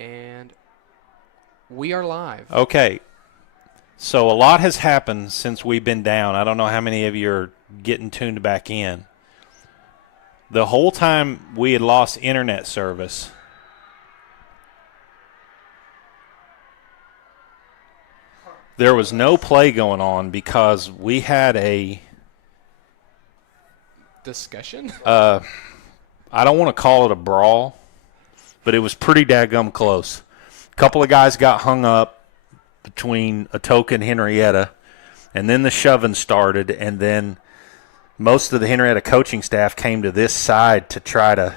And we are live. Okay. So a lot has happened since we've been down. I don't know how many of you are getting tuned back in. The whole time we had lost internet service, there was no play going on because we had a discussion? I don't want to call it a brawl, but it was pretty daggum close. A couple of guys got hung up between Atoka and Henryetta, and then the shoving started, and then most of the Henryetta coaching staff came to this side to try to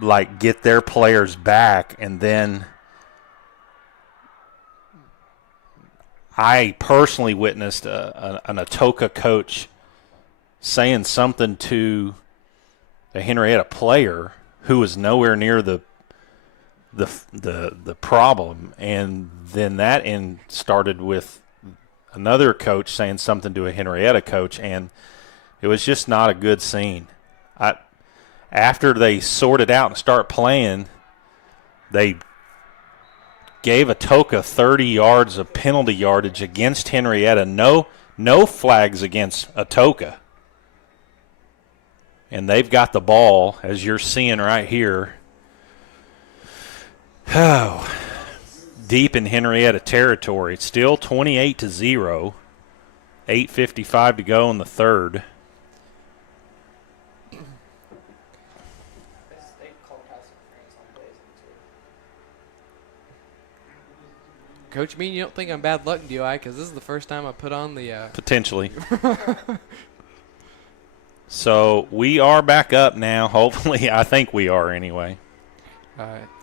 like get their players back, and then I personally witnessed an Atoka coach saying something to a Henryetta player who was nowhere near the problem, and then that end started with another coach saying something to a Henryetta coach, and it was just not a good scene. After they sorted out and start playing, they gave Atoka 30 yards of penalty yardage against Henryetta. No flags against Atoka. And they've got the ball, as you're seeing right here. Oh, deep in Henryetta territory. It's still 28-0. 8:55 to go in the third. Coach Mean, you don't think I'm bad luck, do I? Because this is the first time I put on the potentially. So we are back up now. Hopefully, I think we are anyway.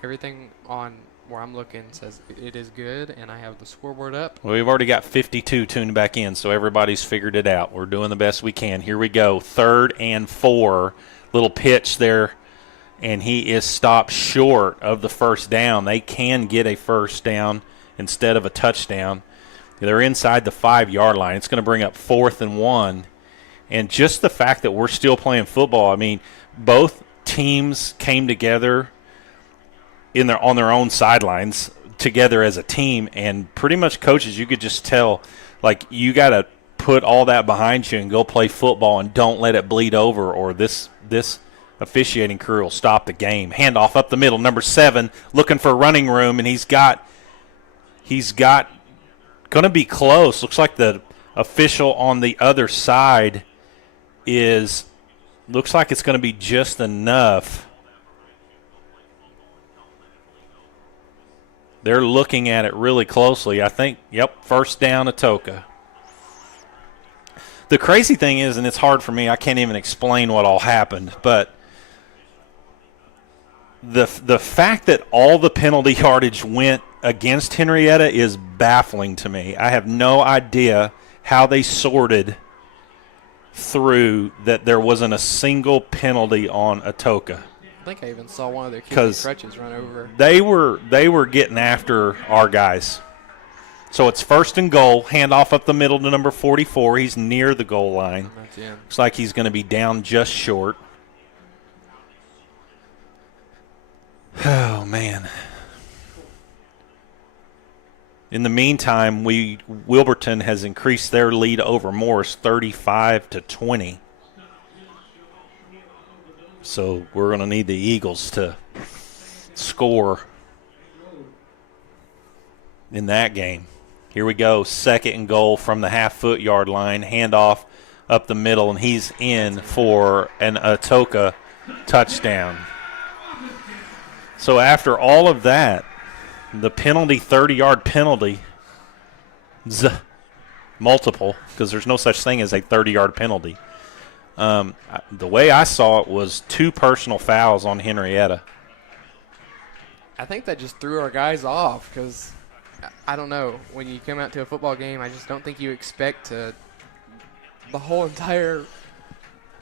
Everything on where I'm looking says it is good, and I have the scoreboard up. Well, we've already got 52 tuned back in, so everybody's figured it out. We're doing the best we can. Here we go. 3rd and 4. Little pitch there, and he is stopped short of the first down. They can get a first down instead of a touchdown. They're inside the 5-yard line. It's going to bring up 4th and 1. And just the fact that we're still playing football, I mean, both teams came together on their own sidelines together as a team, and pretty much coaches, you could just tell, like, you got to put all that behind you and go play football and don't let it bleed over, or this officiating crew will stop the game. Handoff up the middle, number 7 looking for running room, and he's got going to be close. Looks like the official on the other side looks like it's going to be just enough. They're looking at it really closely. I think, yep, first down, Atoka. The crazy thing is, and it's hard for me, I can't even explain what all happened, but the fact that all the penalty yardage went against Henryetta is baffling to me. I have no idea how they sorted through that there wasn't a single penalty on Atoka. I think I even saw one of their QB crutches run over. They were getting after our guys. So it's 1st and goal, handoff up the middle to number 44. He's near the goal line. Looks like he's going to be down just short. Oh, man. In the meantime, Wilburton has increased their lead over Morris 35-20. So we're going to need the Eagles to score in that game. Here we go, 2nd and goal from the half-foot-yard line. Handoff up the middle, and he's in for an Atoka touchdown. So after all of that, the penalty, 30-yard penalty, multiple, because there's no such thing as a 30-yard penalty. The way I saw it was 2 personal fouls on Henryetta. I think that just threw our guys off because, I don't know, when you come out to a football game, I just don't think you expect the whole entire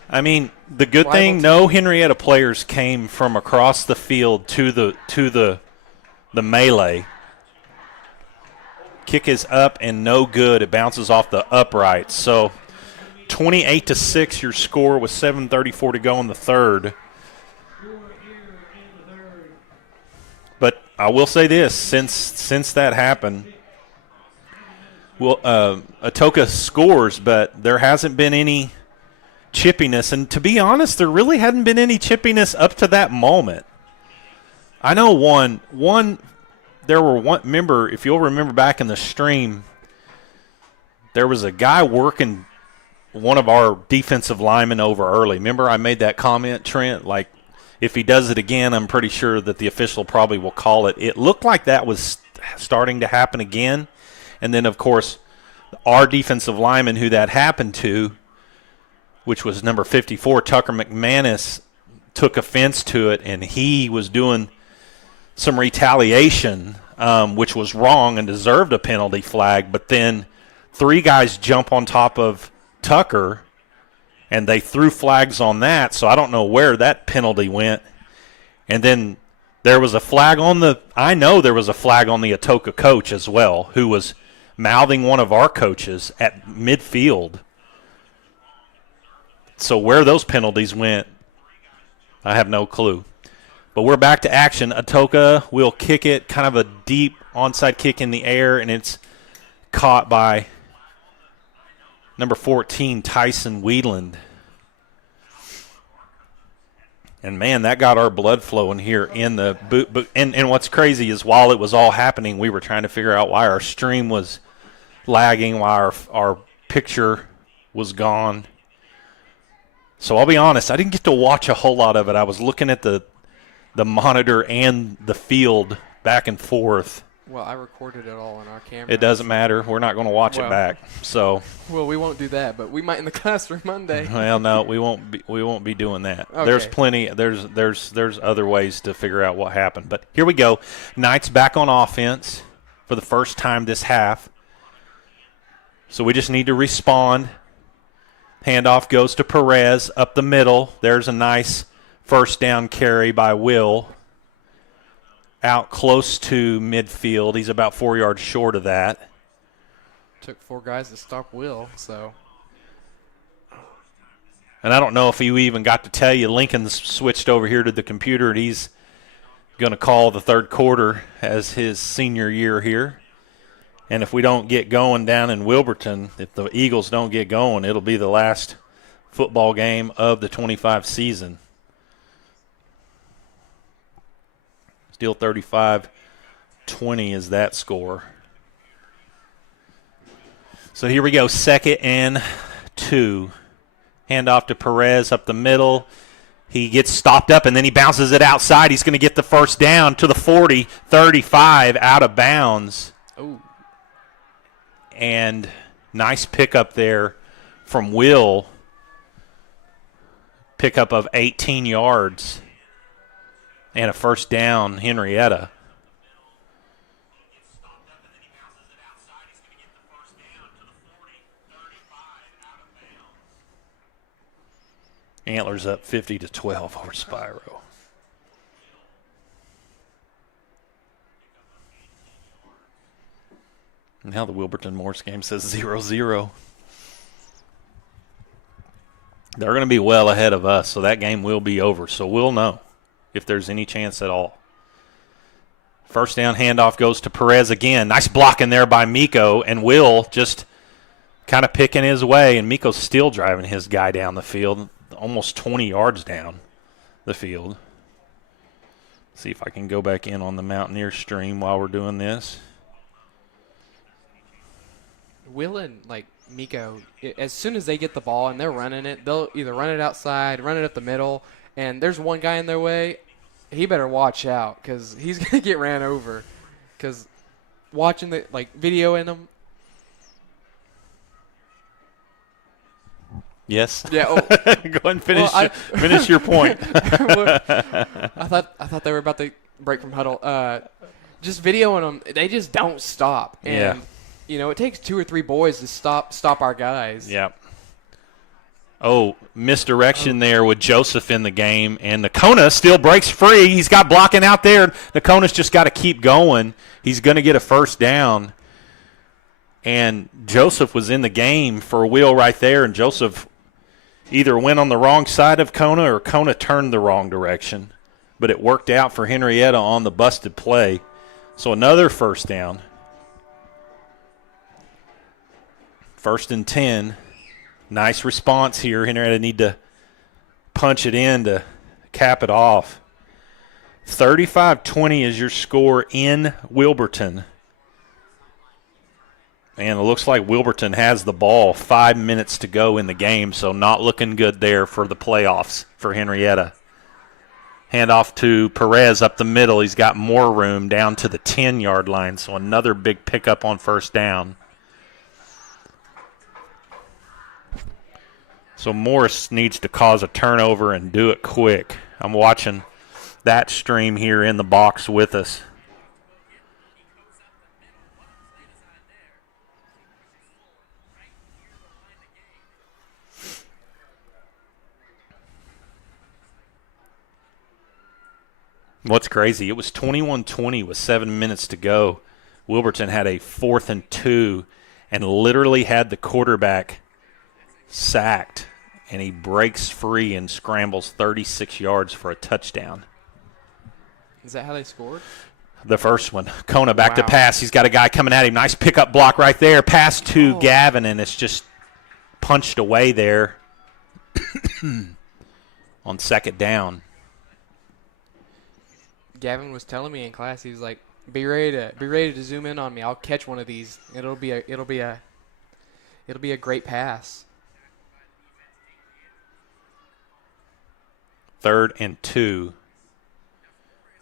I mean, the good thing, no Henryetta players came from across the field to the melee. Kick is up and no good. It bounces off the upright. So 28-6 your score with 7:34 to go in the third. I will say this: since that happened, well, Atoka scores, but there hasn't been any chippiness. And to be honest, there really hadn't been any chippiness up to that moment. I know there were one. Remember, if you'll remember back in the stream, there was a guy working one of our defensive linemen over early. Remember, I made that comment, Trent? Like, if he does it again, I'm pretty sure that the official probably will call it. It looked like that was starting to happen again. And then, of course, our defensive lineman who that happened to, which was number 54, Tucker McManus, took offense to it, and he was doing some retaliation, which was wrong and deserved a penalty flag. But then 3 guys jump on top of Tucker, and they threw flags on that, so I don't know where that penalty went. And then there was a flag on the – I know there was a flag on the Atoka coach as well, who was mouthing one of our coaches at midfield. So where those penalties went, I have no clue. But we're back to action. Atoka will kick it, kind of a deep onside kick in the air, and it's caught by number 14, Tyson Wheatland. And, man, that got our blood flowing here in the boot. And what's crazy is while it was all happening, we were trying to figure out why our stream was lagging, why our picture was gone. So I'll be honest, I didn't get to watch a whole lot of it. I was looking at the monitor and the field back and forth. Well, I recorded it all on our camera. It doesn't matter. We're not going to watch it back. So. Well, we won't do that, but we might in the classroom Monday. Well, no, we won't be doing that. Okay. There's plenty. There's other ways to figure out what happened. But here we go. Knights back on offense for the first time this half. So we just need to respond. Handoff goes to Perez up the middle. There's a nice first down carry by Will. Out close to midfield. He's about 4 yards short of that. Took 4 guys to stop Will, so. And I don't know if he even got to tell you, Lincoln switched over here to the computer, and he's going to call the third quarter as his senior year here. And if we don't get going down in Wilburton, if the Eagles don't get going, it'll be the last football game of the 25 season. Still 35-20 is that score. So here we go, 2nd and 2. Handoff to Perez up the middle. He gets stopped up, and then he bounces it outside. He's going to get the first down to the 40, 35, out of bounds. Ooh. And nice pickup there from Will. Pickup of 18 yards. And a first down, Henryetta. Antlers up 50-12 over Spyro. Now the Wilburton Morse game says 0-0. They're going to be well ahead of us, so that game will be over. So we'll know if there's any chance at all. First down handoff goes to Perez again. Nice blocking there by Miko, and Will just kind of picking his way, and Miko's still driving his guy down the field, almost 20 yards down the field. See if I can go back in on the Mountaineer stream while we're doing this. Will and, Miko, as soon as they get the ball and they're running it, they'll either run it outside, run it up the middle, and there's one guy in their way, he better watch out because he's going to get ran over. Because watching the, videoing them. Yes. Yeah. Oh. Go ahead and finish your point. I thought they were about to break from huddle. Just videoing them, they just don't stop. And, it takes 2 or 3 boys to stop our guys. Yep. Oh, misdirection there with Joseph in the game, and Nakona still breaks free. He's got blocking out there. Nakona's just got to keep going. He's going to get a first down. And Joseph was in the game for Will right there, and Joseph either went on the wrong side of Kona or Kona turned the wrong direction. But it worked out for Henryetta on the busted play. So another first down. 1st and 10. Nice response here. Henryetta need to punch it in to cap it off. 35-20 is your score in Wilburton. And it looks like Wilburton has the ball. 5 minutes to go in the game, so not looking good there for the playoffs for Henryetta. Handoff to Perez up the middle. He's got more room down to the 10-yard line, so another big pickup on first down. So Morris needs to cause a turnover and do it quick. I'm watching that stream here in the box with us. What's crazy, it was 21-20 with 7 minutes to go. Wilburton had a 4th and 2 and literally had the quarterback sacked, and he breaks free and scrambles 36 yards for a touchdown. Is that how they scored? The first one. Kona back to pass. He's got a guy coming at him. Nice pickup block right there. Pass to Gavin, and it's just punched away there on 2nd down. Gavin was telling me in class, he was like, "Be ready to zoom in on me. I'll catch one of these. It'll be a great pass." 3rd and 2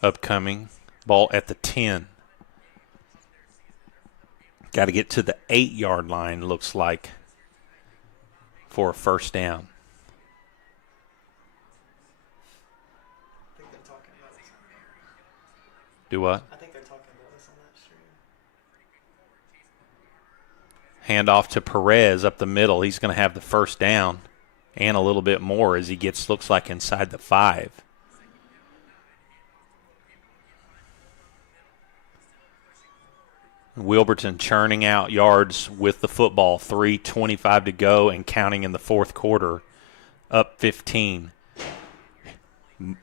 upcoming. Ball at the 10. Got to get to the 8-yard line, looks like, for a first down. I think they're talking about us. Do what? I think they're talking about us on that stream. Handoff to Perez up the middle. He's going to have the first down and a little bit more as he gets, looks like, inside the 5. Wilburton churning out yards with the football. 3:25 to go and counting in the 4th quarter. Up 15.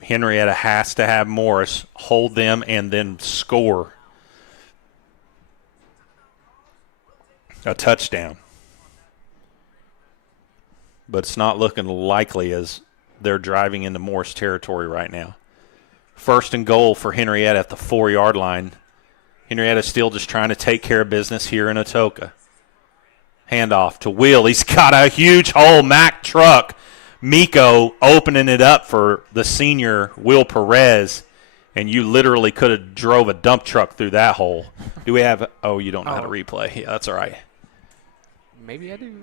Henryetta has to have Morris hold them and then score a touchdown. But it's not looking likely as they're driving into Morris territory right now. 1st and goal for Henryetta at the 4-yard line. Henryetta still just trying to take care of business here in Atoka. Handoff to Will. He's got a huge hole. Mack truck. Miko opening it up for the senior Will Perez, and you literally could have drove a dump truck through that hole. Do we have – oh, you don't know how to replay. Yeah, that's all right. Maybe I do.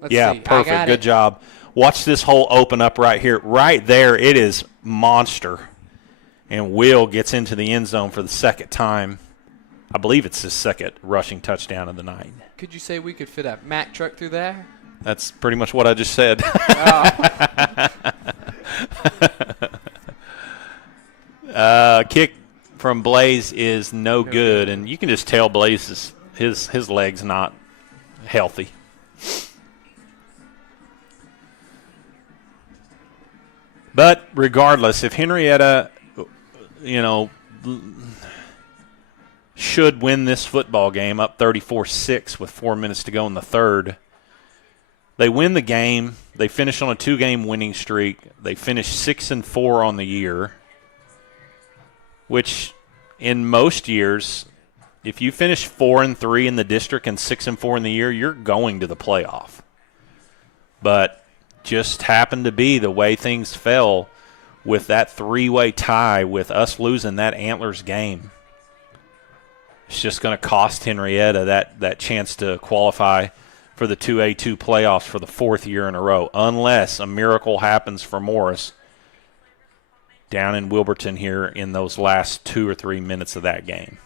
Let's see. Perfect. Good job. Watch this hole open up right here. Right there, it is monster. And Will gets into the end zone for the 2nd time. I believe it's his 2nd rushing touchdown of the night. Could you say we could fit a Mack truck through there? That's pretty much what I just said. Kick from Blaze is no good, and you can just tell Blaze his leg's not healthy. But regardless, if Henryetta, should win this football game up 34-6 with 4 minutes to go in the 3rd, they win the game. They finish on a 2-game winning streak. They finish 6-4 on the year, which in most years, if you finish 4-3 in the district and 6-4 in the year, you're going to the playoff. But just happened to be the way things fell with that 3-way tie with us losing that Antlers game. It's just going to cost Henryetta that chance to qualify for the 2A2 playoffs for the 4th year in a row, unless a miracle happens for Morris down in Wilburton here in those last 2 or 3 minutes of that game.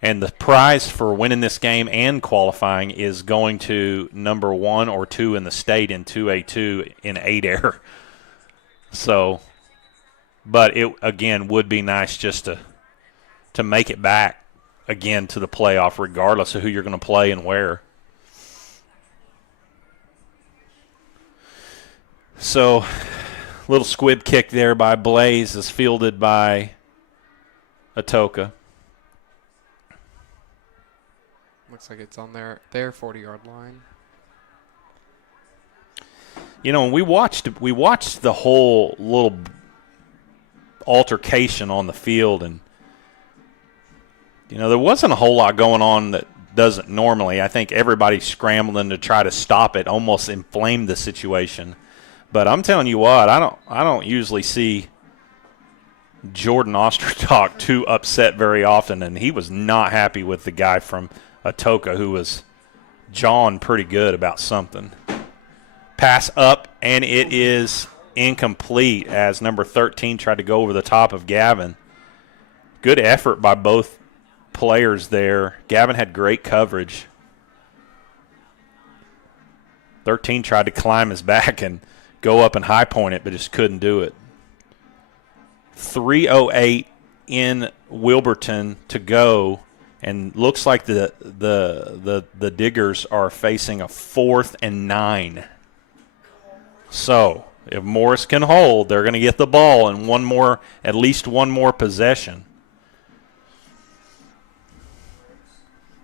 And the prize for winning this game and qualifying is going to number 1 or 2 in the state in 2A2 in Adair. So, but it, again, would be nice just to make it back again to the playoff, regardless of who you're going to play and where. So Little squib kick there by Blaze is fielded by Atoka. Looks like it's on their 40-yard line. You know, we watched the whole little altercation on the field, and you know, there wasn't a whole lot going on that doesn't normally. I think everybody scrambling to try to stop it almost inflamed the situation. But I'm telling you what, I don't usually see Jordan Ostertalk too upset very often, and he was not happy with the guy from Atoka who was jawing pretty good about something. Pass up, and it is incomplete as number 13 tried to go over the top of Gavin. Good effort by both players there. Gavin had great coverage. 13 tried to climb his back and go up and high point it, but just couldn't do it. 3:08 in Wilburton to go, and looks like the Diggers are facing a 4th and 9. So if Morris can hold, they're going to get the ball in at least one more possession.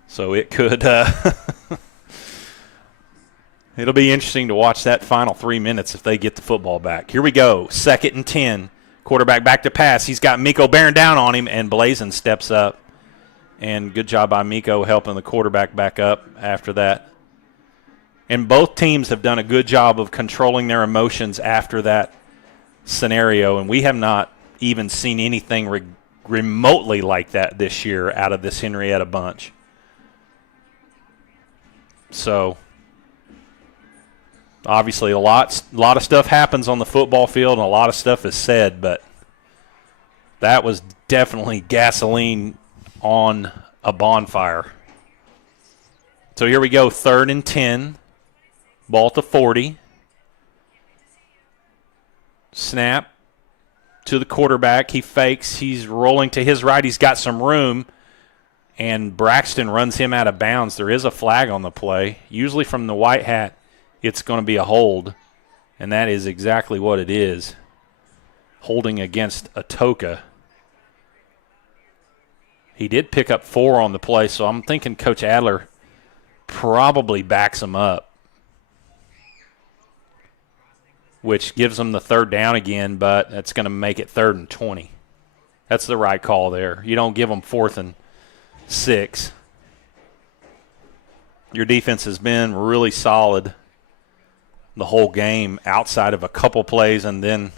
So it could it'll be interesting to watch that final 3 minutes if they get the football back. Here we go, 2nd and 10. Quarterback back to pass. He's got Miko bearing down on him, and Blazin steps up. And good job by Miko helping the quarterback back up after that. And both teams have done a good job of controlling their emotions after that scenario, and we have not even seen anything remotely like that this year out of this Henryetta bunch. So obviously a lot of stuff happens on the football field and a lot of stuff is said, but that was definitely gasoline on a bonfire. So here we go, 3rd and 10. Ball to 40. Snap to the quarterback. He fakes. He's rolling to his right. He's got some room. And Braxton runs him out of bounds. There is a flag on the play. Usually from the white hat, it's going to be a hold. And that is exactly what it is. Holding against Atoka. He did pick up 4 on the play, so I'm thinking Coach Adler probably backs him up, which gives them the 3rd down again, but that's going to make it 3rd and 20. That's the right call there. You don't give them 4th and 6. Your defense has been really solid the whole game outside of a couple plays and then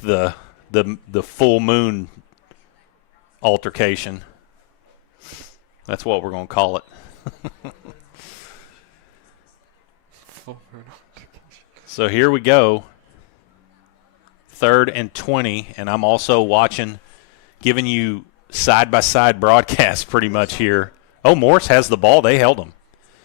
the full moon altercation. That's what we're going to call it. So here we go, 3rd and 20, and I'm also watching, giving you side-by-side broadcast pretty much here. Oh, Morris has the ball. They held him.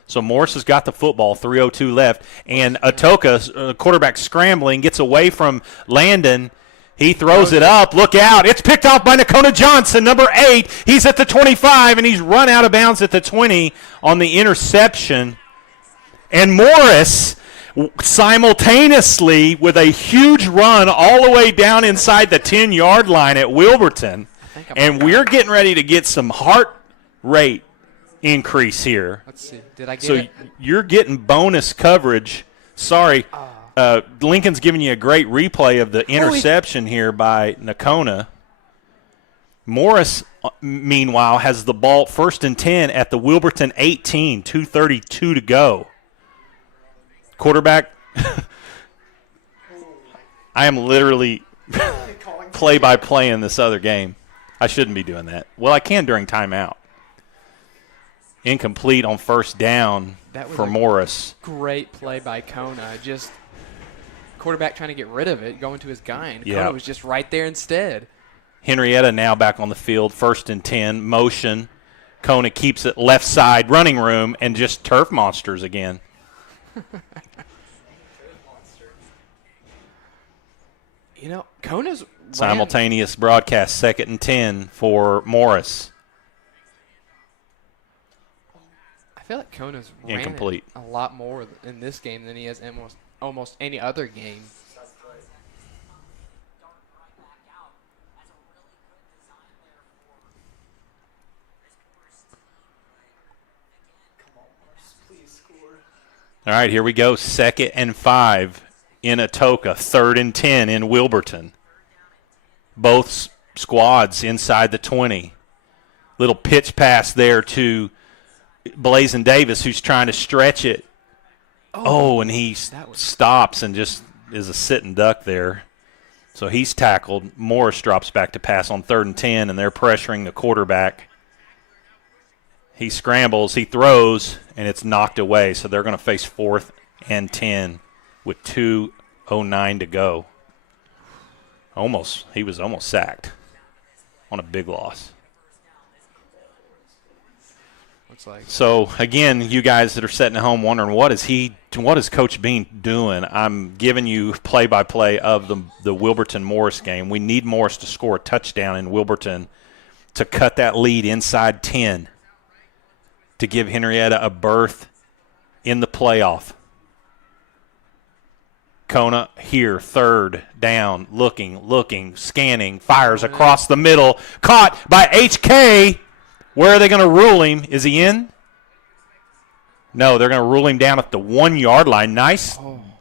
So Morris has got the football, 3:02 left, and Atoka, quarterback scrambling, gets away from Landon. He throws it up. Look out. It's picked off by Nakona Johnson, number 8. He's at the 25, and he's run out of bounds at the 20 on the interception. And Morris simultaneously with a huge run all the way down inside the 10-yard line at Wilburton. And we're getting ready to get some heart rate increase here. Let's see. Did I get it? So you're getting bonus coverage. Sorry. Lincoln's giving you a great replay of the interception here by Nakona. Morris, meanwhile, has the ball 1st and 10 at the Wilburton 18, 2:32 to go. Quarterback, I am literally play-by-play in this other game. I shouldn't be doing that. Well, I can during timeout. Incomplete on 1st down for Morris. Great play by Kona. Just quarterback trying to get rid of it, going to his guy, and Yeah. Kona was just right there instead. Henryetta now back on the field, 1st and 10, motion. Kona keeps it left side, running room, and just turf monsters again. You know, Kona's Simultaneous broadcast, 2nd and 10 for Morris. I feel like Kona's ran Incomplete. it a lot more in this game than he has in almost any other game. All right, here we go. 2nd and 5 in Atoka. 3rd and 10 in Wilburton. Both squads inside the 20. Little pitch pass there to Blazin Davis, who's trying to stretch it. Oh, and he stops and just is a sitting duck there. So he's tackled. Morris drops back to pass on 3rd and 10, and they're pressuring the quarterback. He scrambles, he throws, and it's knocked away. So they're going to face 4th and 10 with 2:09 to go. He was almost sacked on a big loss. Looks like. So again, you guys that are sitting at home wondering what is Coach Bean doing? I'm giving you play-by-play of the Wilburton-Morris game. We need Morris to score a touchdown in Wilburton to cut that lead inside 10 to give Henryetta a berth in the playoff. Kona here, 3rd down, looking, scanning, fires across the middle, caught by HK. Where are they going to rule him? Is he in? No, they're going to rule him down at the 1-yard line. Nice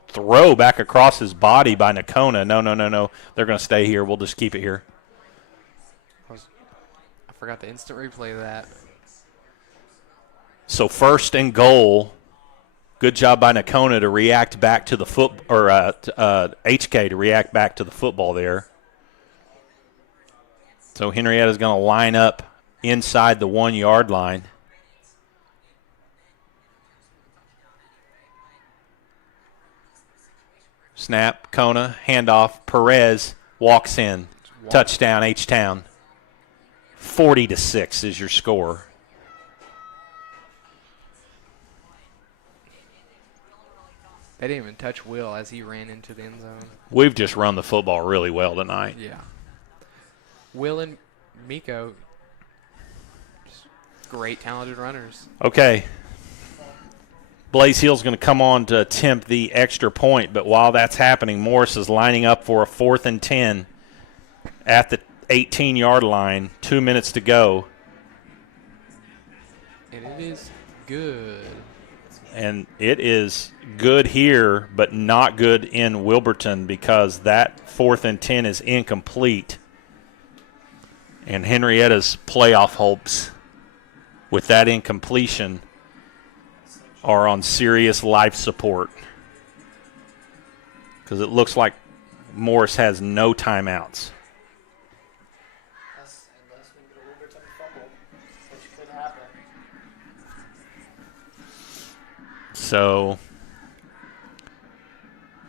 throw back across his body by Nakona. No. They're going to stay here. We'll just keep it here. I forgot the instant replay of that. So 1st and goal. Good job by Nakona to react back to the HK to react back to the football there. So Henrietta's going to line up inside the 1-yard line. Snap, Kona, handoff, Perez walks in. Touchdown, H-Town. 40-6 is your score. They didn't even touch Will as he ran into the end zone. We've just run the football really well tonight. Yeah. Will and Miko, just great, talented runners. Okay. Blaze Hill's going to come on to attempt the extra point, but while that's happening, Morris is lining up for a 4th and 10 at the 18-yard line. 2 minutes to go. And it is good. And it is good here, but not good in Wilburton because that 4th and 10 is incomplete. And Henrietta's playoff hopes with that incompletion are on serious life support because it looks like Morris has no timeouts. Unless we get a Wilburton fumble, which could happen. So,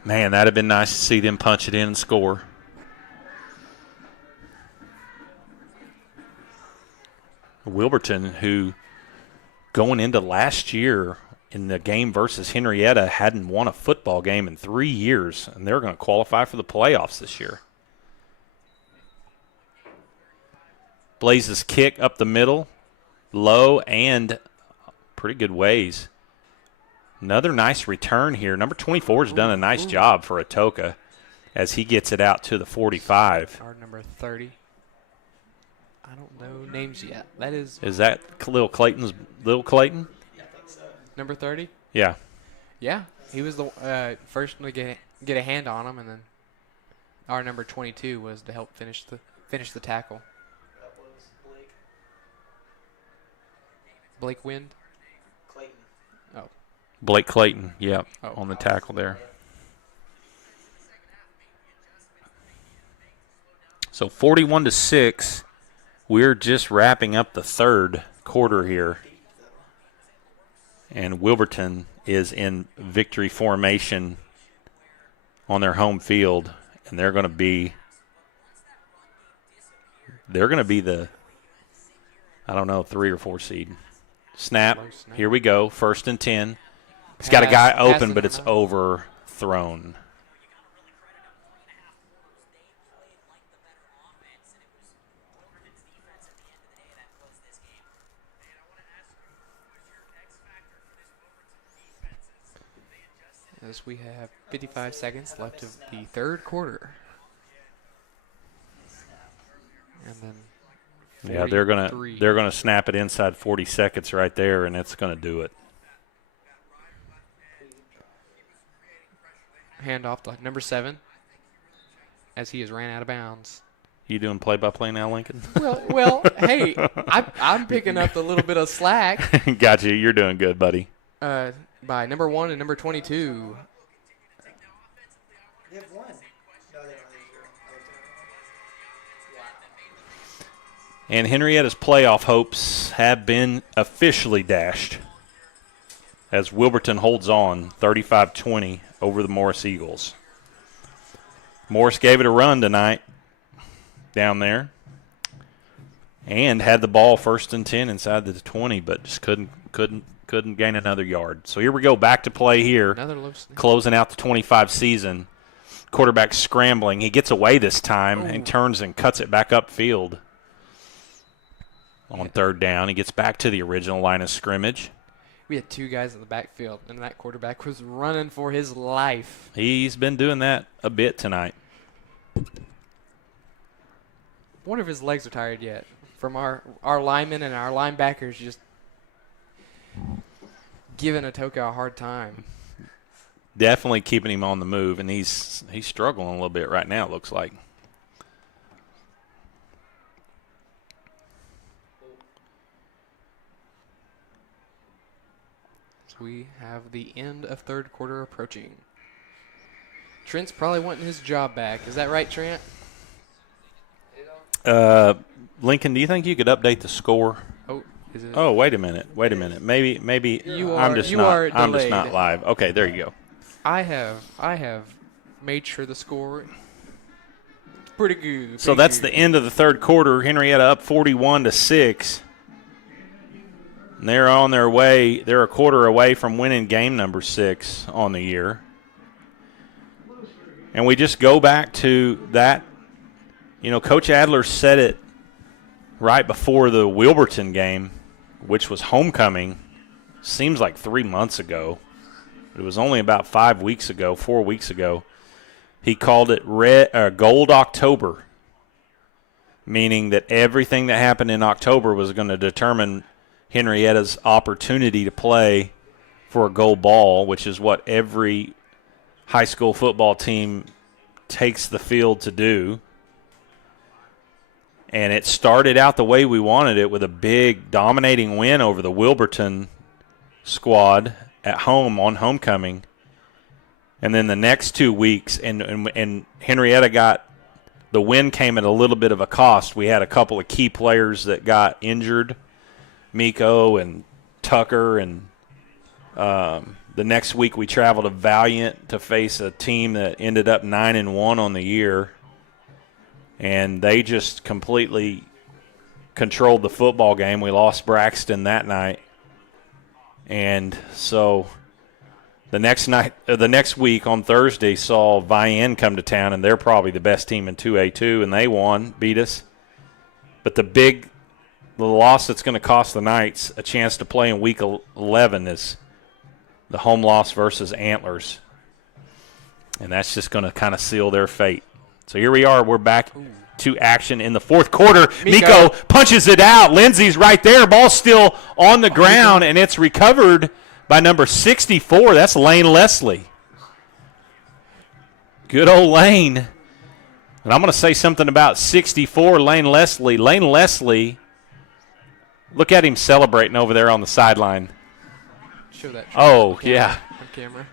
man, that'd have been nice to see them punch it in and score. Wilburton, who going into last year in the game versus Henryetta hadn't won a football game in 3 years, and they're going to qualify for the playoffs this year. Blaze's kick up the middle, low and pretty good ways. Another nice return here. Number 24 has done a nice job for Atoka as he gets it out to the 45. Our number 30. I don't know names yet. That is that Little Clayton? Yeah, I think so. number 30? Yeah. Yeah. He was the first one to get a hand on him, and then our number 22 was to help finish the tackle. That was Blake Blake Wind. Clayton. Oh. Blake Clayton, yep, Oh. on the tackle there. So 41-6. We're just wrapping up the 3rd quarter here. And Wilburton is in victory formation on their home field. And they're going to be the, 3 or 4 seed. Snap. Here we go. 1st and 10. He's got a guy open, but it's overthrown. As we have 55 seconds left of the 3rd quarter. And then Yeah, they're gonna snap it inside 40 seconds right there, and it's gonna do it. handoff to number 7 as he has ran out of bounds. You doing play-by-play now, Lincoln? Well, hey, I'm picking up a little bit of slack. Got you. You're doing good, buddy. By number 1 and number 22. They have one. No, they don't have 0. Wow. And Henrietta's playoff hopes have been officially dashed as Wilburton holds on 35-20 over the Morris Eagles. Morris gave it a run tonight down there and had the ball 1st and 10 inside the 20, but just couldn't gain another yard. So here we go, back to play here, Another low snap. closing out the 25 season. Quarterback scrambling. He gets away this time and turns and cuts it back upfield on 3rd down. He gets back to the original line of scrimmage. We had 2 guys in the backfield, and that quarterback was running for his life. He's been doing that a bit tonight. Wonder if his legs are tired yet from our linemen and our linebackers just giving Atoka a hard time. Definitely keeping him on the move, and he's struggling a little bit right now, it looks like. So we have the end of 3rd quarter approaching. Trent's probably wanting his job back. Is that right, Trent? Lincoln, do you think you could update the score? Oh, is it? Oh, wait a minute. Maybe I'm just not live. Okay, there you go. I have made sure the score is pretty good. So that's the end of the 3rd quarter. Henryetta up 41-6. And they're on their way. They're a quarter away from winning game number 6 on the year. And we just go back to that. You know, Coach Adler said it right before the Wilburton game, which was homecoming. Seems like 3 months ago. It was only about 4 weeks ago. He called it Gold October, meaning that everything that happened in October was going to determine Henrietta's opportunity to play for a gold ball, which is what every high school football team takes the field to do. And it started out the way we wanted it with a big dominating win over the Wilburton squad at home on homecoming. And then the next 2 weeks, and Henrietta got – the win came at a little bit of a cost. We had a couple of key players that got injured, Miko and Tucker. And the next week we traveled to Valiant to face a team that ended up 9-1 on the year. And they just completely controlled the football game. We lost Braxton that night. And so the next week on Thursday saw Vian come to town, and they're probably the best team in 2A2, and they beat us. But the loss that's going to cost the Knights a chance to play in week 11 is the home loss versus Antlers. And that's just going to kind of seal their fate. So here we are. We're back to action in the 4th quarter. Miko punches it out. Lindsay's right there. Ball's still on the ground, and it's recovered by number 64. That's Lane Leslie. Good old Lane. And I'm going to say something about 64, Lane Leslie. Lane Leslie, look at him celebrating over there on the sideline. Show that. Oh, yeah. On camera.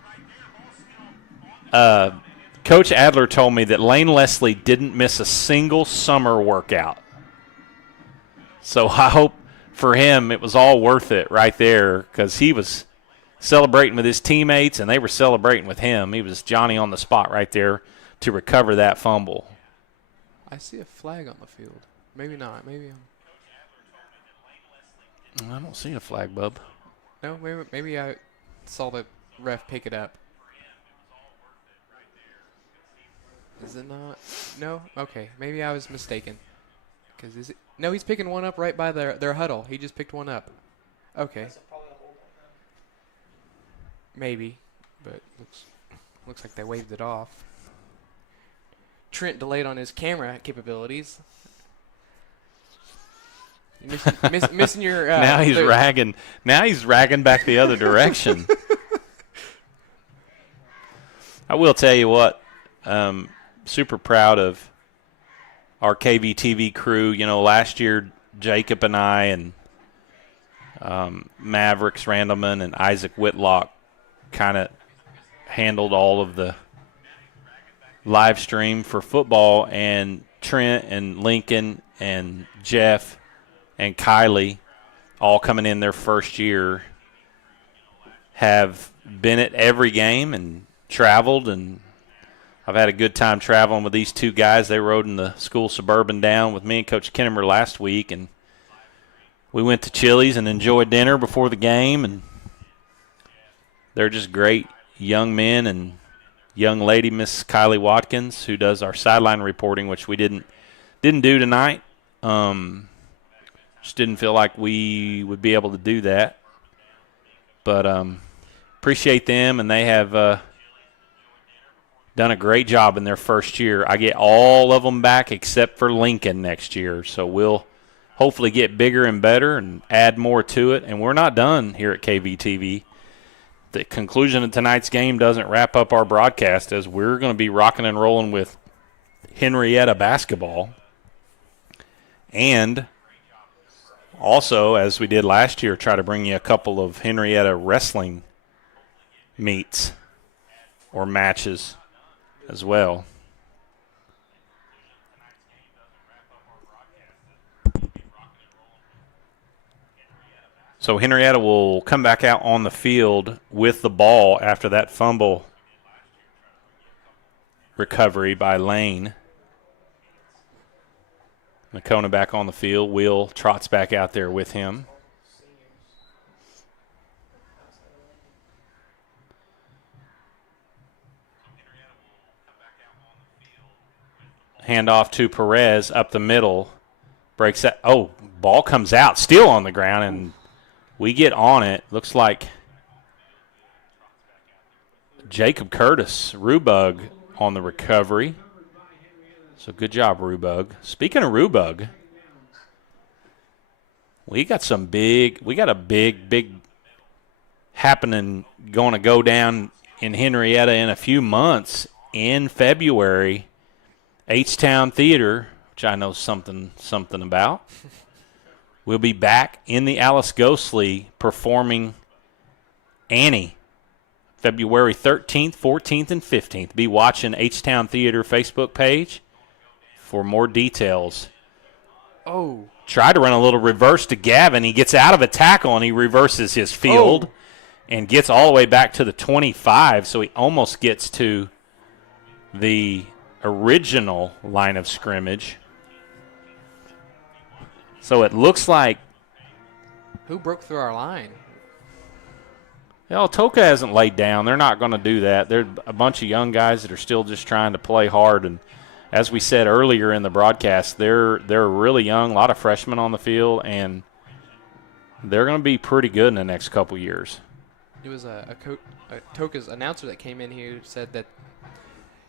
Coach Adler told me that Lane Leslie didn't miss a single summer workout. So I hope for him it was all worth it right there, because he was celebrating with his teammates and they were celebrating with him. He was Johnny on the spot right there to recover that fumble. I see a flag on the field. Maybe not. Maybe I don't see a flag, bub. no. Maybe I saw the ref pick it up. Is it not? No? Okay. Maybe I was mistaken. No, he's picking one up right by their huddle. He just picked one up. Okay. That's probably a hold on them. Maybe. But looks like they waved it off. Trent delayed on his camera capabilities. Missing your now he's ragging. Now he's ragging back the other direction. I will tell you what, super proud of our KVTV crew. You know, last year Jacob and I and Mavericks Randleman and Isaac Whitlock kind of handled all of the live stream for football, and Trent and Lincoln and Jeff and Kylie, all coming in their first year, have been at every game and traveled, and I've had a good time traveling with these two guys. They rode in the school Suburban down with me and Coach Kinnemer last week, and we went to Chili's and enjoyed dinner before the game, and they're just great young men. And young lady, Miss Kylie Watkins, who does our sideline reporting, which we didn't do tonight. Just didn't feel like we would be able to do that. But appreciate them, and they have done a great job in their first year. I get all of them back except for Lincoln next year, so we'll hopefully get bigger and better and add more to it. And we're not done here at KVTV. The conclusion of tonight's game doesn't wrap up our broadcast, as we're going to be rocking and rolling with Henryetta basketball. And also, as we did last year, try to bring you a couple of Henryetta wrestling meets or matches as well. So Henryetta will come back out on the field with the ball after that fumble recovery by Lane. Nakona back on the field. Will trots back out there with him. Handoff to Perez up the middle. Breaks that. Oh, ball comes out. Still on the ground, and we get on it. Looks like Jacob Curtis, Rubug, on the recovery. So good job, Rubug. Speaking of Rubug, we got a big happening going to go down in Henryetta in a few months in February. H-Town Theater, which I know something about. We'll be back in the Alice Ghostly performing Annie, February 13th, 14th, and 15th. Be watching H-Town Theater Facebook page for more details. Oh. Tried to run a little reverse to Gavin. He gets out of a tackle, and he reverses his field and gets all the way back to the 25, so he almost gets to the original line of scrimmage. So it looks like Who broke through our line? Atoka hasn't laid down. They're not going to do that. They're a bunch of young guys that are still just trying to play hard. And as we said earlier in the broadcast, they're really young, a lot of freshmen on the field, and they're going to be pretty good in the next couple years. It was Atoka's announcer that came in here who said that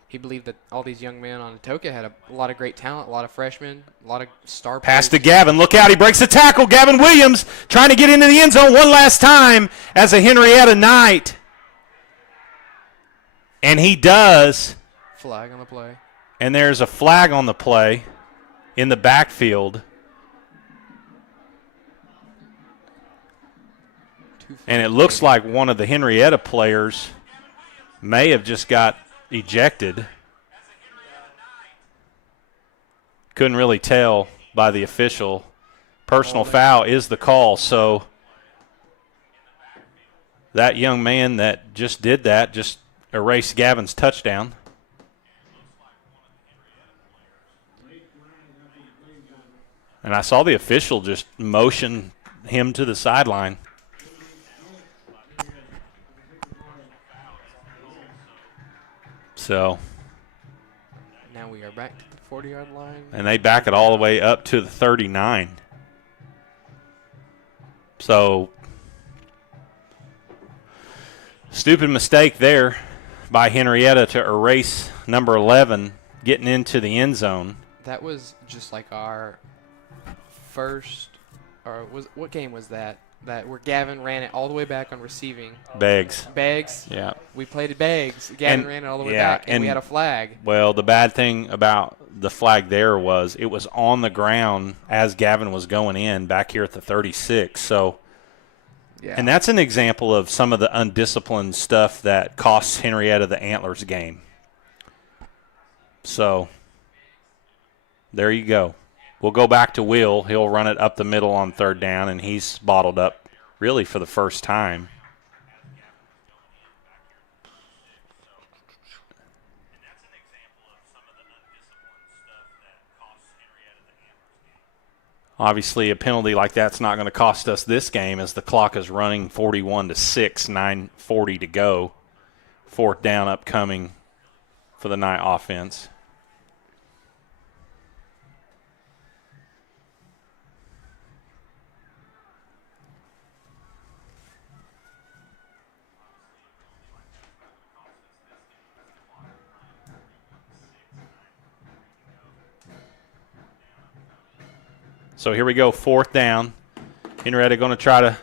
he believed that all these young men on Atoka had a lot of great talent, a lot of freshmen, a lot of star Pass players. to Gavin. Look out. He breaks the tackle. Gavin Williams trying to get into the end zone one last time as a Henryetta Knight. And he does. Flag on the play. And there's a flag on the play in the backfield. And it looks like one of the Henryetta players may have just got ejected. Couldn't really tell by the official. Personal foul is the call, so that young man that just did that just erased Gavin's touchdown. And I saw the official just motion him to the sideline. So now we are back to the 40-yard line. And they back it all the way up to the 39. So stupid mistake there by Henryetta to erase number 11 getting into the end zone. That was just like our first, or what game was that? where Gavin ran it all the way back on receiving. Beggs. Yeah. We played at Beggs. Gavin ran it all the way back, and we had a flag. Well, the bad thing about the flag there was it was on the ground as Gavin was going in back here at the 36. So, yeah. And that's an example of some of the undisciplined stuff that costs Henryetta the Antlers game. So, there you go. We'll go back to Will. He'll run it up the middle on 3rd down, and he's bottled up really for the first time. Obviously, a penalty like that's not going to cost us this game as the clock is running 41-6, 9:40 to go. 4th down upcoming for the night offense. So here we go, 4th down. Henryetta going to try to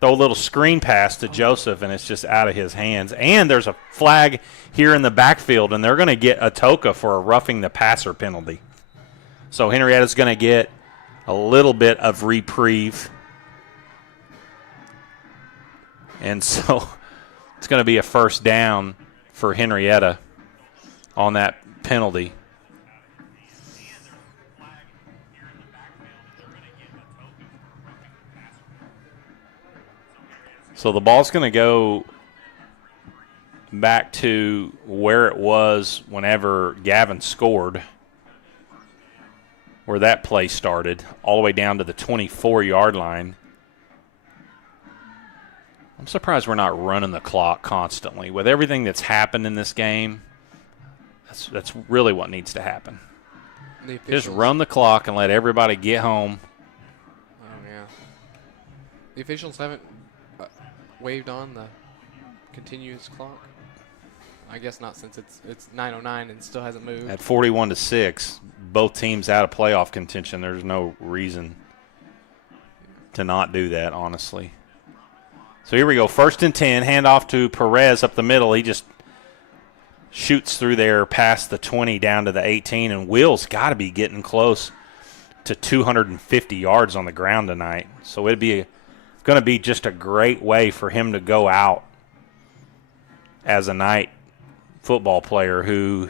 throw a little screen pass to Joseph, and it's just out of his hands. And there's a flag here in the backfield, and they're going to get Atoka for a roughing the passer penalty. So Henrietta's going to get a little bit of reprieve. And so it's going to be a 1st down for Henryetta on that penalty. So the ball's going to go back to where it was whenever Gavin scored, where that play started, all the way down to the 24-yard line. I'm surprised we're not running the clock constantly. With everything that's happened in this game, that's really what needs to happen. Just run the clock and let everybody get home. Oh, yeah. The officials haven't waved on the continuous clock. I guess not, since it's 9:09 and still hasn't moved. At 41-6, both teams out of playoff contention. There's no reason to not do that, honestly. So here we go, 1st and 10, handoff to Perez up the middle. He just shoots through there past the 20 down to the 18, and Will's got to be getting close to 250 yards on the ground tonight. So it'd be going to be just a great way for him to go out as a night football player who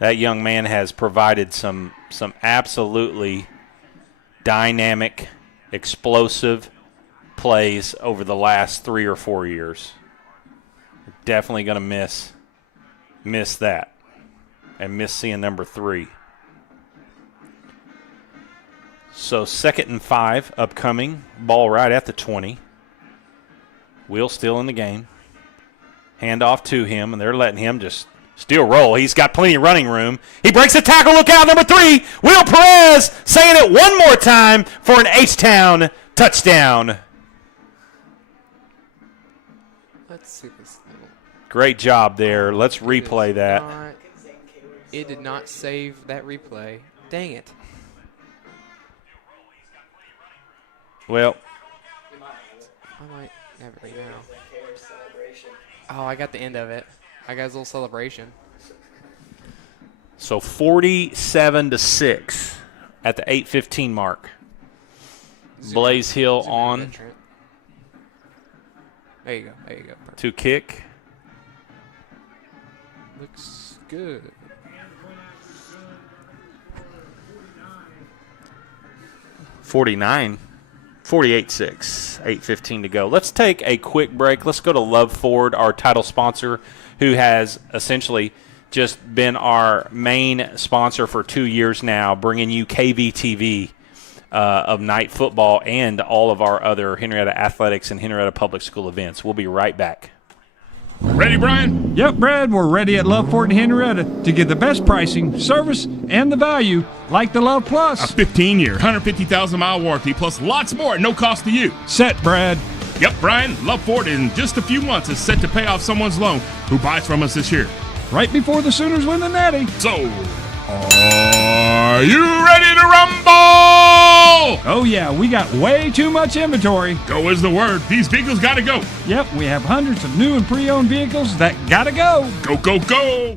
that young man has provided some absolutely dynamic, explosive plays over the last 3 or 4 years. Definitely going to miss that and miss seeing number 3. So 2nd and 5 upcoming. Ball right at the 20. Will still in the game. Hand off to him, and they're letting him just still roll. He's got plenty of running room. He breaks a tackle. Look out, number 3. Will Perez saying it one more time for an H-Town touchdown. Let's see this thing. Great job there. Let's replay that. It did not save that replay. Dang it. Well, I might have it right now. Oh, I got the end of it. I got his little celebration. So 47-6 at the 8:15 mark. Blaze Hill on There you go. Perfect. to kick. Looks good. 48-6, 8:15 to go. Let's take a quick break. Let's go to Love Ford, our title sponsor, who has essentially just been our main sponsor for 2 years now, bringing you KVTV of night football and all of our other Henryetta Athletics and Henryetta Public School events. We'll be right back. Ready, Brian? Yep, Brad, we're ready at Love Ford and Henryetta to get the best pricing, service, and the value like the Love A Plus. 15-year, 150,000-mile warranty plus lots more at no cost to you. Set, Brad. Yep, Brian, Love Ford in just a few months is set to pay off someone's loan who buys from us this year. Right before the Sooners win the Natty. So, are you ready to rumble? Oh, yeah, we got way too much inventory. Go is the word. These vehicles gotta go. Yep, we have hundreds of new and pre-owned vehicles that gotta go. Go, go, go.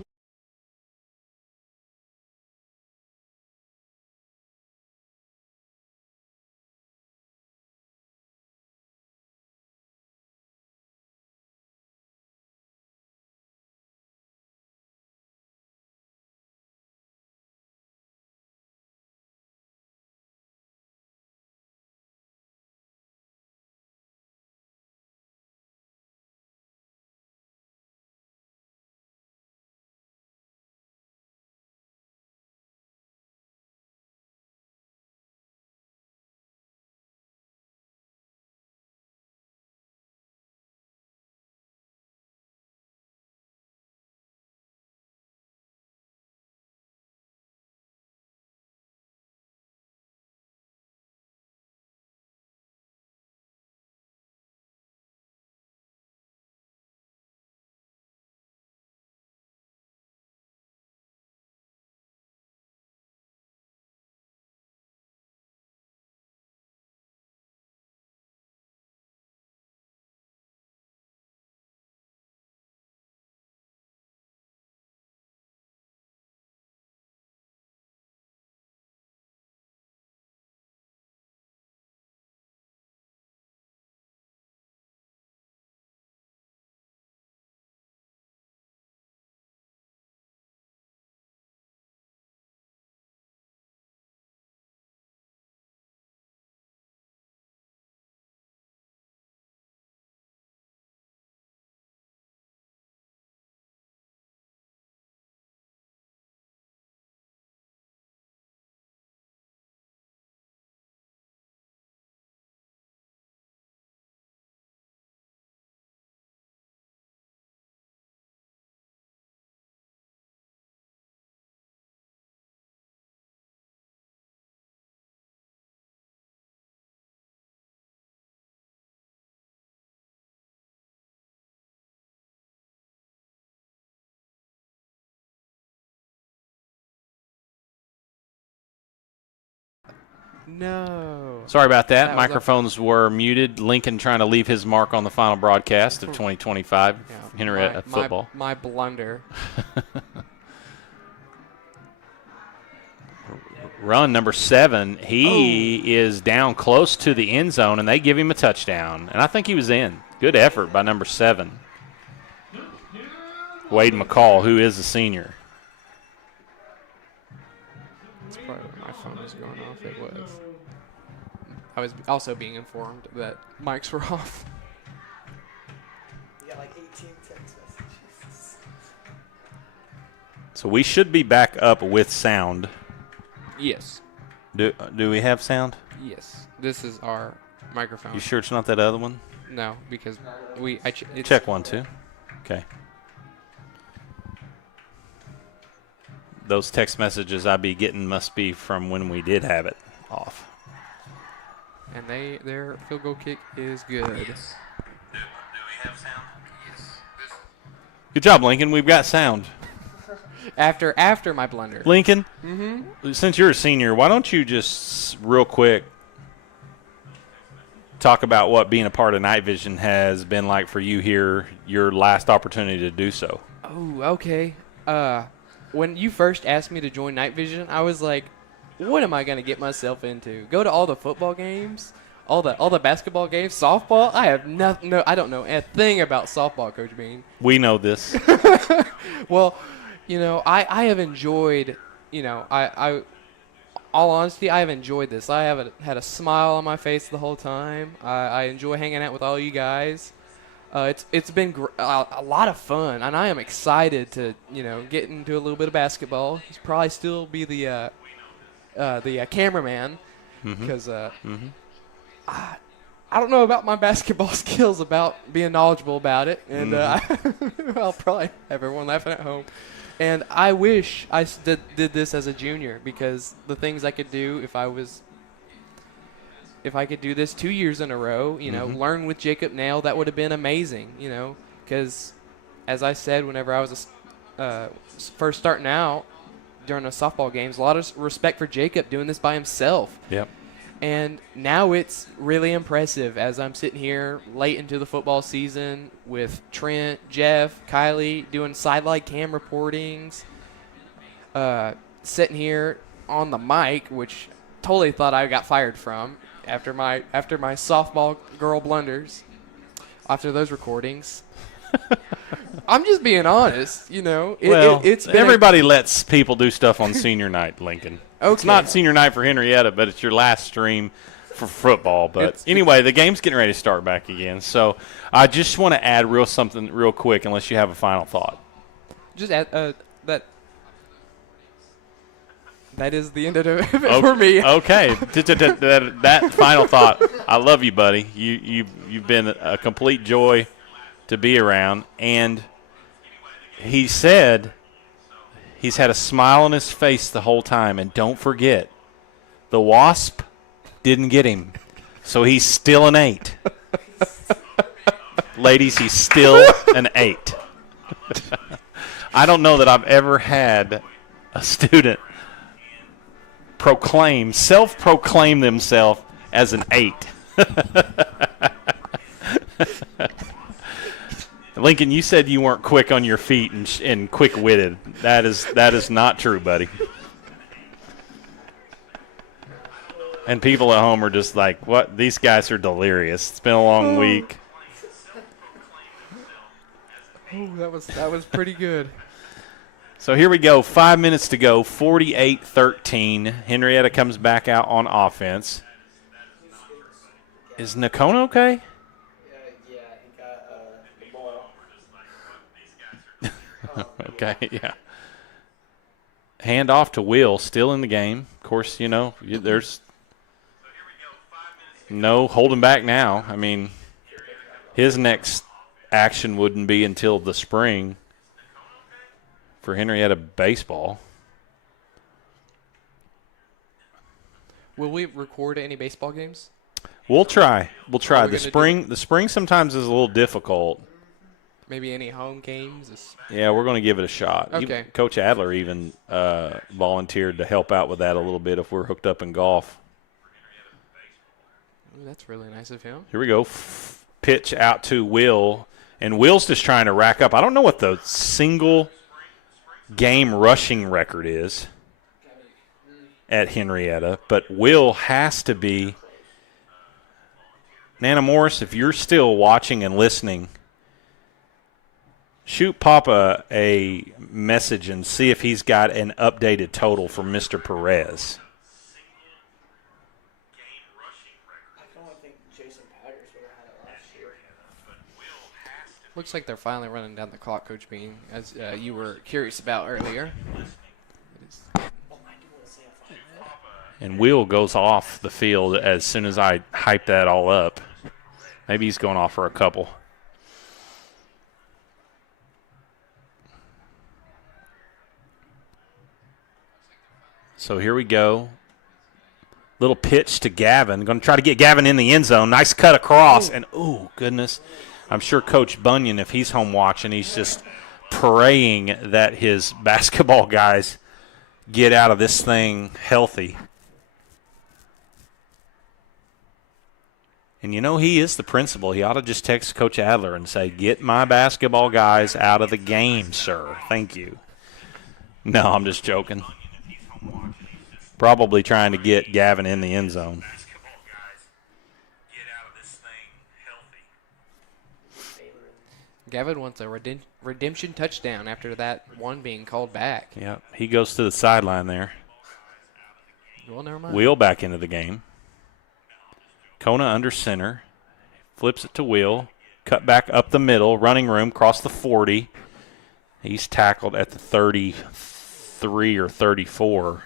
No. Sorry about that. That was a- Microphones were muted. Lincoln trying to leave his mark on the final broadcast of 2025 Yeah, Henryetta my football. My blunder. Run number 7. He is down close to the end zone, and they give him a touchdown. And I think he was in. Good effort by number 7. Wade McCall, who is a senior. That's probably where my phone was going off. It was. I was also being informed that mics were off. You got like 18 text messages. So we should be back up with sound. Yes. Do we have sound? Yes. This is our microphone. You sure it's not that other one? No, because it's Check 1, 2. Okay. Those text messages I be getting must be from when we did have it off. And their field goal kick is good. Do we have sound? Yes. Good job, Lincoln. We've got sound. After my blunder. Lincoln, since you're a senior, why don't you just real quick talk about what being a part of Night Vision has been like for you here, your last opportunity to do so. Oh, okay. When you first asked me to join Night Vision, I was like, what am I going to get myself into? Go to all the football games? All the basketball games? Softball? I have nothing. No, I don't know a thing about softball, Coach Bean. We know this. Well, I have enjoyed, all honesty, I have enjoyed this. I have had a smile on my face the whole time. I enjoy hanging out with all you guys. It's been a lot of fun, and I am excited to get into a little bit of basketball. He's probably still be the cameraman because I don't know about my basketball skills about being knowledgeable about it, and I'll probably have everyone laughing at home. And I wish I did this as a junior, because the things I could do if I could do this 2 years in a row, learn with Jacob Nail, that would have been amazing, because as I said, whenever I was first starting out during the softball games, a lot of respect for Jacob doing this by himself. Yep. And now it's really impressive as I'm sitting here late into the football season with Trent, Jeff, Kylie doing sideline cam reportings, sitting here on the mic, which totally thought I got fired from after my softball girl blunders after those recordings. I'm just being honest, you know. It's been everybody lets people do stuff on senior night, Lincoln. Okay. It's not senior night for Henryetta, but it's your last stream for football. But anyway, the game's getting ready to start back again. So I just want to add something real quick, unless you have a final thought. Just add that is the end of it for me. Okay. That final thought. I love you, buddy. You've been a complete joy to be around. And he said he's had a smile on his face the whole time. And don't forget, the Wasp didn't get him. So he's still an 8. Ladies, he's still an 8. I don't know that I've ever had a student self-proclaim themselves as an 8. Lincoln, you said you weren't quick on your feet and quick-witted. That is not true, buddy. And people at home are just like, what? These guys are delirious. It's been a long week. Oh, that was pretty good. So here we go. 5 minutes to go. 48-13. Henryetta comes back out on offense. Is Nakona okay? Yeah, he got the boil. Okay, yeah. Hand off to Will, still in the game. Of course, you know, there's no holding back now. I mean, his next action wouldn't be until the spring for Henryetta baseball. Will we record any baseball games? We'll try. Are we The spring sometimes is a little difficult. Maybe any home games? Yeah, we're going to give it a shot. Okay. Coach Adler even volunteered to help out with that a little bit if we're hooked up in golf. Ooh, that's really nice of him. Here we go. Pitch out to Will. And Will's just trying to rack up. I don't know what the single game rushing record is at Henryetta, but Will has to be. Nana Morris, if you're still watching and listening, shoot Papa a message and see if he's got an updated total for Mr. Perez. I can only think Jason Paggers would have had it last year. Looks like they're finally running down the clock, Coach Bean, as you were curious about earlier. And Will goes off the field as soon as I hype that all up. Maybe he's going off for a couple. So here we go. Little pitch to Gavin. Going to try to get Gavin in the end zone. Nice cut across. And, oh, goodness. I'm sure Coach Bunyan, if he's home watching, he's just praying that his basketball guys get out of this thing healthy. And, you know, he is the principal. He ought to just text Coach Adler and say, get my basketball guys out of the game, sir. Thank you. No, I'm just joking. Probably trying to get Gavin in the end zone. Gavin wants a redemption touchdown after that one being called back. Yeah, he goes to the sideline there. Well, never mind. Wheel back into the game. Kona under center. Flips it to Will. Cut back up the middle. Running room. Cross the 40. He's tackled at the 33 or 34.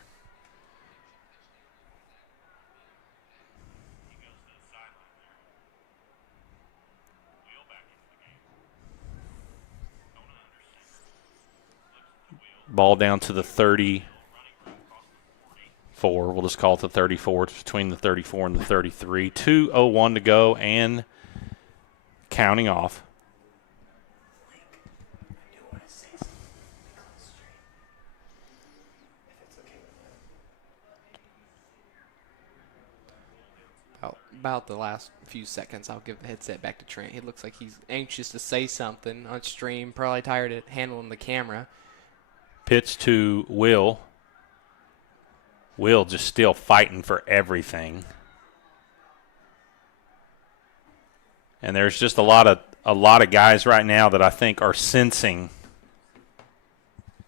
Ball down to the 34. We'll just call it the 34. It's between the 34 and the 33. 2:01 to go and counting off. about the last few seconds, I'll give the headset back to Trent. He looks like he's anxious to say something on stream, probably tired of handling the camera. Pitch to Will. Will just still fighting for everything. And there's just a lot of guys right now that I think are sensing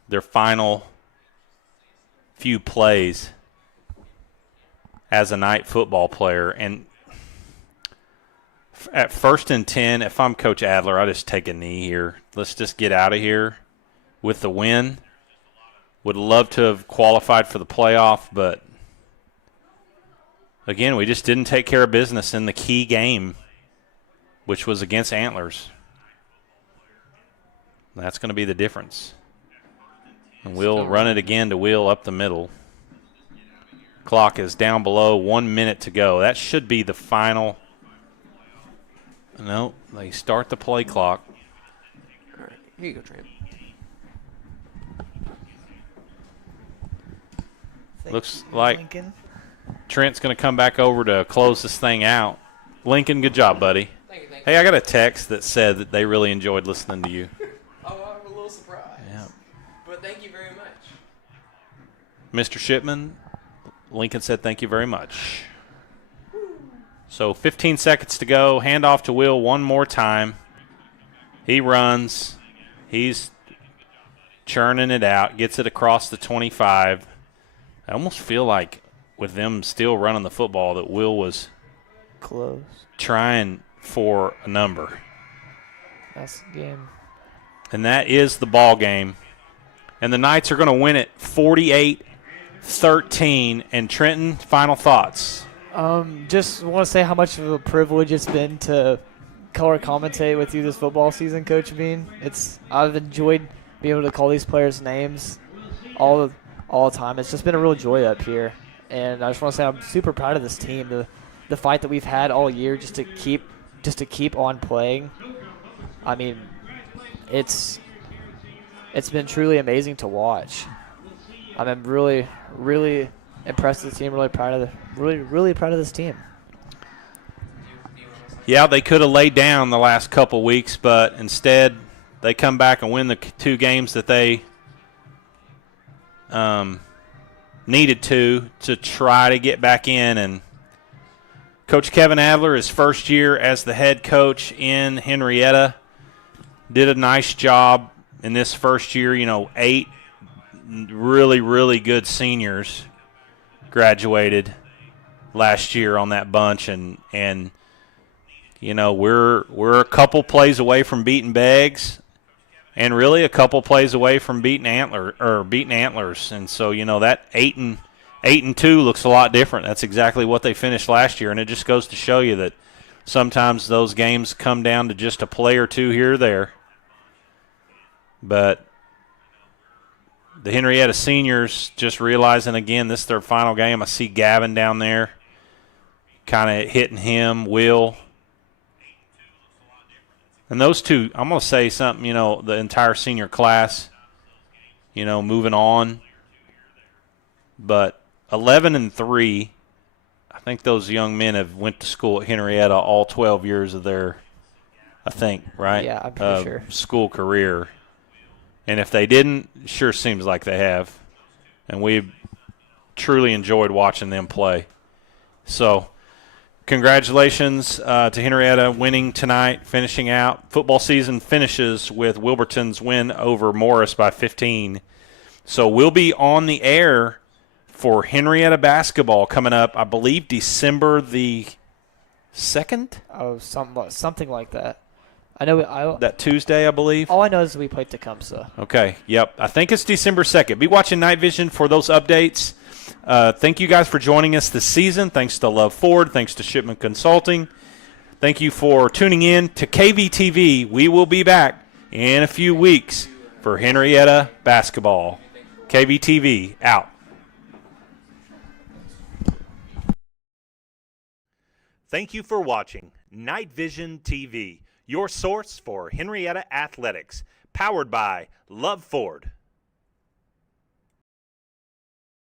their final few plays as a night football player. And at 1st and 10, if I'm Coach Adler, I just take a knee here. Let's just get out of here with the win. Would love to have qualified for the playoff, but again, we just didn't take care of business in the key game, which was against Antlers. That's going to be the difference. And we'll run it again to Will up the middle. Clock is down below, 1 minute to go. That should be the final. No, they start the play clock. All right, here you go, Trent. Looks like Lincoln. Trent's going to come back over to close this thing out. Lincoln, good job, buddy. Thank you. Hey, I got a text that said that they really enjoyed listening to you. Oh, I'm a little surprised. Yeah. But thank you very much. Mr. Shipman, Lincoln said thank you very much. So 15 seconds to go. Hand off to Will one more time. He runs. He's churning it out. Gets it across the 25. I almost feel like with them still running the football that Will was Close. trying for a number. That's the game. And that is the ball game. And the Knights are going to win it 48-13. And Trenton, final thoughts. Just want to say how much of a privilege it's been to color commentate with you this football season, Coach Bean. I've enjoyed being able to call these players' names all the time. It's just been a real joy up here, and I just want to say I'm super proud of this team. The fight that we've had all year just to keep on playing. I mean, it's been truly amazing to watch. I'm really, really impressed with the team. Really proud of this team. Yeah, they could have laid down the last couple weeks, but instead they come back and win the 2 games that they needed to try to get back in. And Coach Kevin Adler, his first year as the head coach in Henryetta, did a nice job in this first year. 8 really, really good seniors graduated last year on that bunch, and we're a couple plays away from beating Beggs, and really a couple plays away from beating Antlers. And so that 8-2 looks a lot different. That's exactly what they finished last year, and it just goes to show you that sometimes those games come down to just a play or two here or there. But the Henryetta seniors just realizing, again, this is their final game. I see Gavin down there kind of hitting him, Will. And those two, I'm going to say something, the entire senior class, moving on. But 11-3, I think those young men have went to school at Henryetta all 12 years of their, right? Yeah, I'm pretty sure. School career. And if they didn't, it sure seems like they have. And we've truly enjoyed watching them play. So congratulations to Henryetta winning tonight, finishing out. Football season finishes with Wilburton's win over Morris by 15. So we'll be on the air for Henryetta basketball coming up, I believe, December the 2nd? Oh, something like that. I know. That Tuesday, I believe. All I know is we played Tecumseh. Okay, yep. I think it's December 2nd. Be watching Night Vision for those updates. Thank you guys for joining us this season. Thanks to Love Ford. Thanks to Shipman Consulting. Thank you for tuning in to KVTV. We will be back in a few weeks for Henryetta basketball. KVTV out. Thank you for watching Night Vision TV, your source for Henryetta athletics, powered by Love Ford.